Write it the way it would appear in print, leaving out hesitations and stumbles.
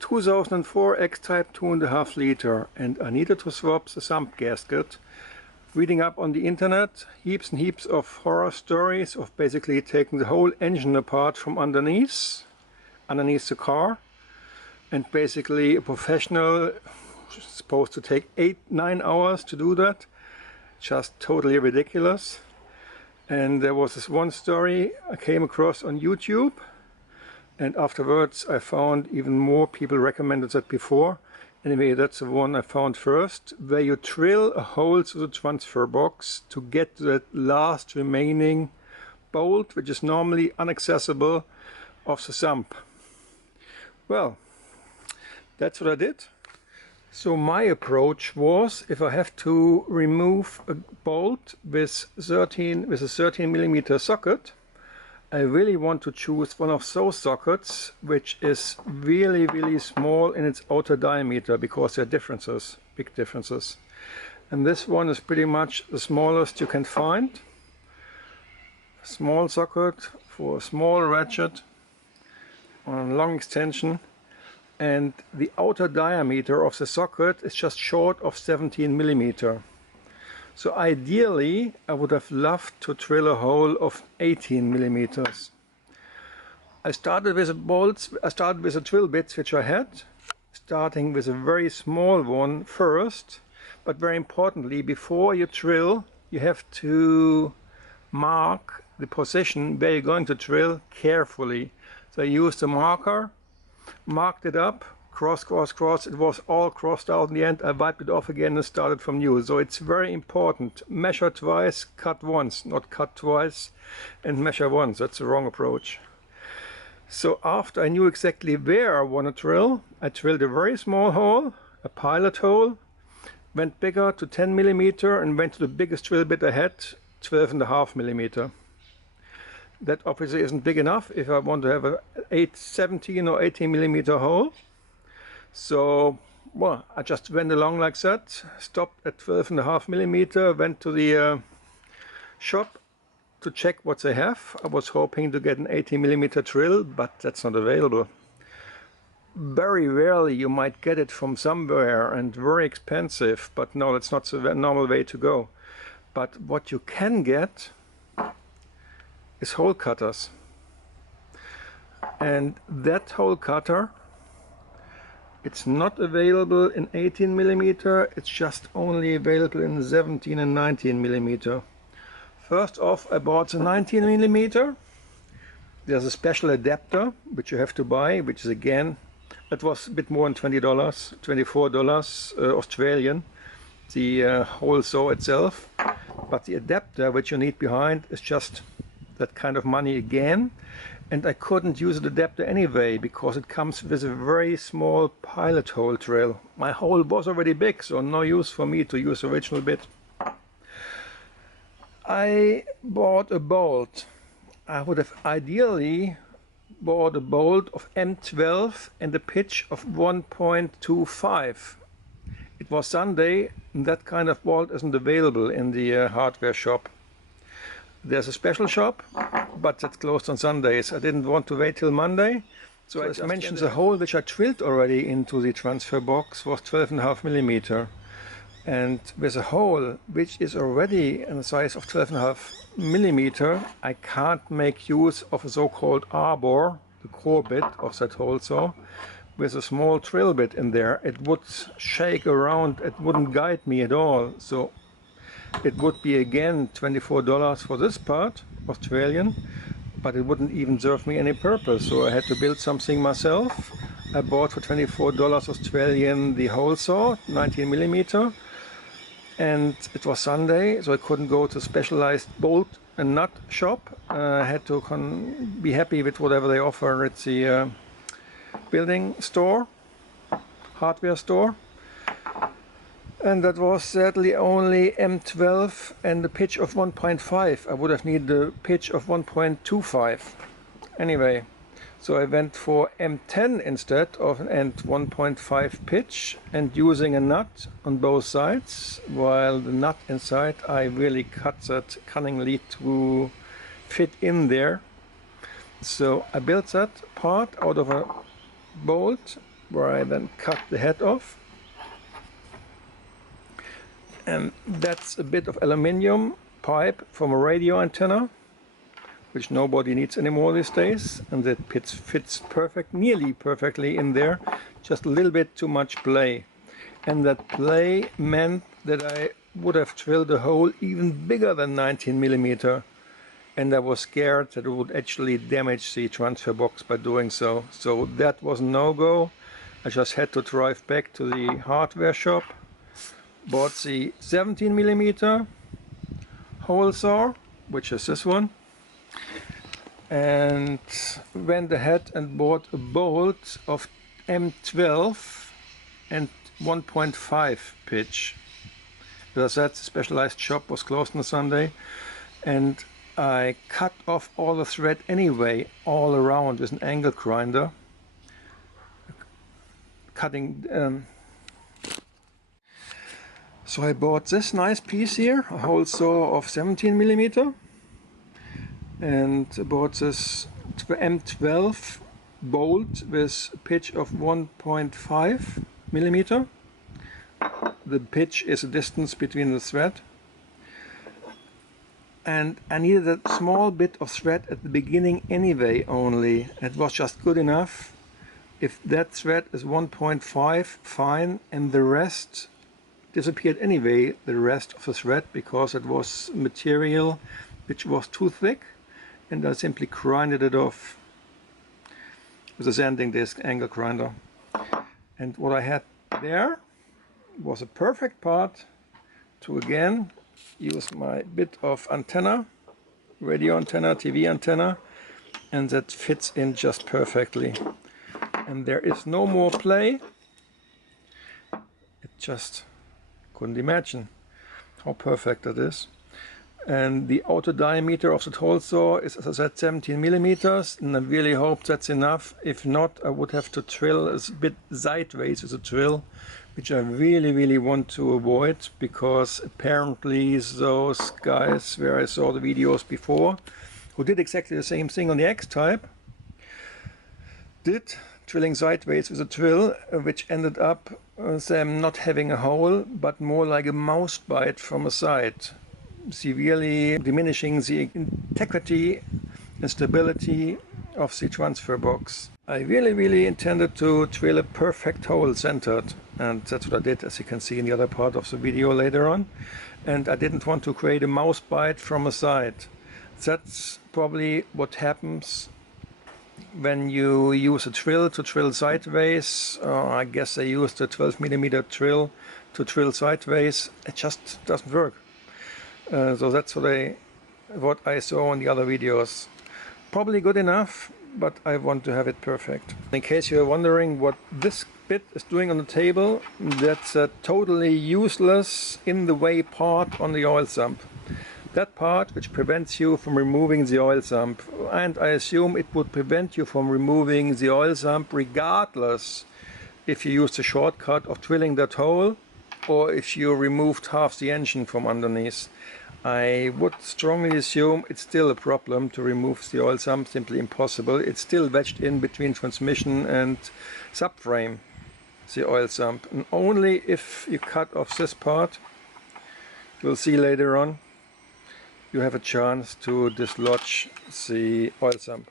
2004 X-Type 2.5 liter, and I needed to swap the sump gasket. Reading up on the internet, heaps and heaps of horror stories of basically taking the whole engine apart from underneath the car, and basically a professional supposed to take 8-9 hours to do that. Just totally ridiculous. And there was this one story I came across on YouTube, and afterwards I found even more people recommended that before. Anyway, that's the one I found first, where you drill a hole through the transfer box to get to that last remaining bolt, which is normally inaccessible, of the sump. Well, that's what I did. So my approach was, if I have to remove a bolt with a 13mm socket, I really want to choose one of those sockets which is really small in its outer diameter, because there are differences, big differences. And this one is pretty much the smallest you can find. A small socket for a small ratchet on a long extension, and the outer diameter of the socket is just short of 17mm. So ideally I would have loved to drill a hole of 18mm. I started with the drill bits which I had, starting with a very small one first, but very importantly, before you drill you have to mark the position where you're going to drill carefully. So I used a marker, marked it up, cross, it was all crossed out in the end. I wiped it off again and started from new. So it's very important. Measure twice, cut once, not cut twice and measure once. That's the wrong approach. So after I knew exactly where I want to drill, I drilled a very small hole, a pilot hole, went bigger to 10mm and went to the biggest drill bit I had, 12.5mm. That obviously isn't big enough if I want to have a 17 or 18mm hole. So, well, I just went along like that, stopped at 12.5mm, went to the shop to check what they have. I was hoping to get an 18mm drill, but that's not available. Very rarely you might get it from somewhere, and very expensive, but no, it's not the normal way to go. But what you can get is hole cutters. And that hole cutter, it's not available in 18mm, it's just only available in 17 and 19mm. First off, I bought the 19mm. There's a special adapter which you have to buy, which is again, it was a bit more than $20, $24 Australian, the hole saw itself. But the adapter which you need behind is just that kind of money again. And I couldn't use the adapter anyway, because it comes with a very small pilot hole drill. My hole was already big, so no use for me to use the original bit. I bought a bolt. I would have ideally bought a bolt of M12 and a pitch of 1.25. It was Sunday, and that kind of bolt isn't available in the hardware shop. There's a special shop, but that's closed on Sundays. I didn't want to wait till Monday, so as I mentioned, the hole which I drilled already into the transfer box was 12.5mm. And with a hole which is already in the size of 12.5mm, I can't make use of a so-called arbor, the core bit of that hole saw, with a small drill bit in there. It would shake around, it wouldn't guide me at all. So it would be again $24 for this part, Australian, but it wouldn't even serve me any purpose. So I had to build something myself. I bought for $24 Australian the hole saw, 19mm, and it was Sunday, so I couldn't go to specialized bolt and nut shop. I had to be happy with whatever they offer at the building store, hardware store. And that was sadly only M12 and the pitch of 1.5. I would have needed a pitch of 1.25. Anyway, so I went for M10 instead of an 1.5 pitch, and using a nut on both sides, while the nut inside I really cut that cunningly to fit in there. So I built that part out of a bolt where I then cut the head off. And that's a bit of aluminium pipe from a radio antenna, which nobody needs anymore these days, and that fits nearly perfectly in there, just a little bit too much play. And that play meant that I would have drilled a hole even bigger than 19mm, and I was scared that it would actually damage the transfer box by doing so. So that was no-go. I just had to drive back to the hardware shop, bought the 17mm hole saw, which is this one, and went ahead and bought a bolt of M12 and 1.5 pitch. As I said, the specialized shop was closed on a Sunday, and I cut off all the thread anyway, all around with an angle grinder. So I bought this nice piece here, a hole saw of 17mm, and bought this M12 bolt with a pitch of 1.5mm. The pitch is the distance between the thread. And I needed a small bit of thread at the beginning anyway only. It was just good enough. If that thread is 1.5, fine, and the rest disappeared anyway, the rest of the thread, because it was material which was too thick, and I simply grinded it off with a sanding disc angle grinder. And what I had there was a perfect part to again use my bit of antenna, radio antenna, TV antenna, and that fits in just perfectly. And there is no more play. It just couldn't imagine how perfect that is. And the outer diameter of the hole saw is, as I said, 17mm, and I really hope that's enough. If not, I would have to drill a bit sideways with a drill, which I really want to avoid, because apparently those guys where I saw the videos before, who did exactly the same thing on the X-Type, did drilling sideways with a drill, which ended up them not having a hole, but more like a mouse bite from a side, severely diminishing the integrity and stability of the transfer box. I really intended to drill a perfect hole centered, and that's what I did, as you can see in the other part of the video later on. And I didn't want to create a mouse bite from a side. That's probably what happens when you use a drill to drill sideways. I guess they used a 12mm drill to drill sideways. It just doesn't work. So that's what I saw in the other videos. Probably good enough, but I want to have it perfect. In case you're wondering what this bit is doing on the table, that's a totally useless in the way part on the oil sump. That part which prevents you from removing the oil sump, and I assume it would prevent you from removing the oil sump regardless if you use the shortcut of drilling that hole or if you removed half the engine from underneath. I would strongly assume it's still a problem to remove the oil sump, simply impossible. It's still wedged in between transmission and subframe, the oil sump. And only if you cut off this part, you'll see later on, you have a chance to dislodge the oil sump.